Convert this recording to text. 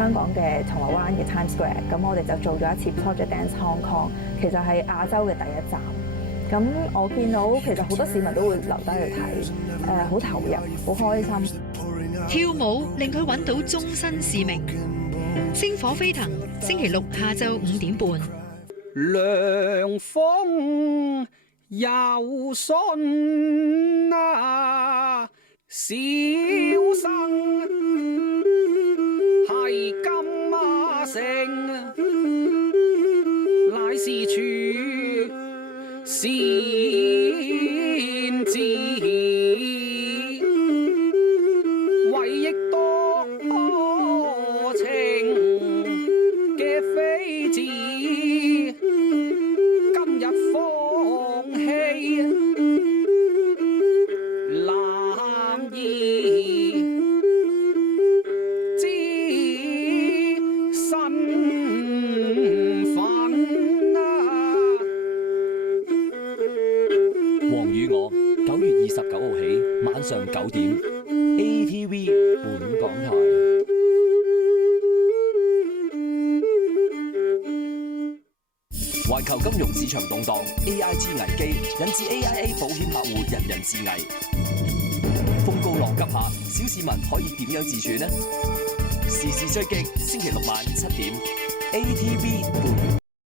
香港嘅銅鑼灣嘅 Times Square，咁我哋就做咗一次 Project Dance Hong Kong，其實係亞洲嘅第一站。咁我見到其實好多市民都會留低去睇，好投入，好開心。跳舞令佢揾到終身使命。星火飛騰，星期六下晝5點半。涼風有信啊，小生係金馬城，乃是處先知，為益多情嘅妃子，今日放棄男兒之身份啊！黃與我9月29號起，晚上9點 ATV 本港台。環球金融市場動盪 ，AIG 危機引致 AIA 保險客戶人人自危。風高浪急下，小市民可以點樣自處呢？時事追擊，星期六晚7點 ATV 本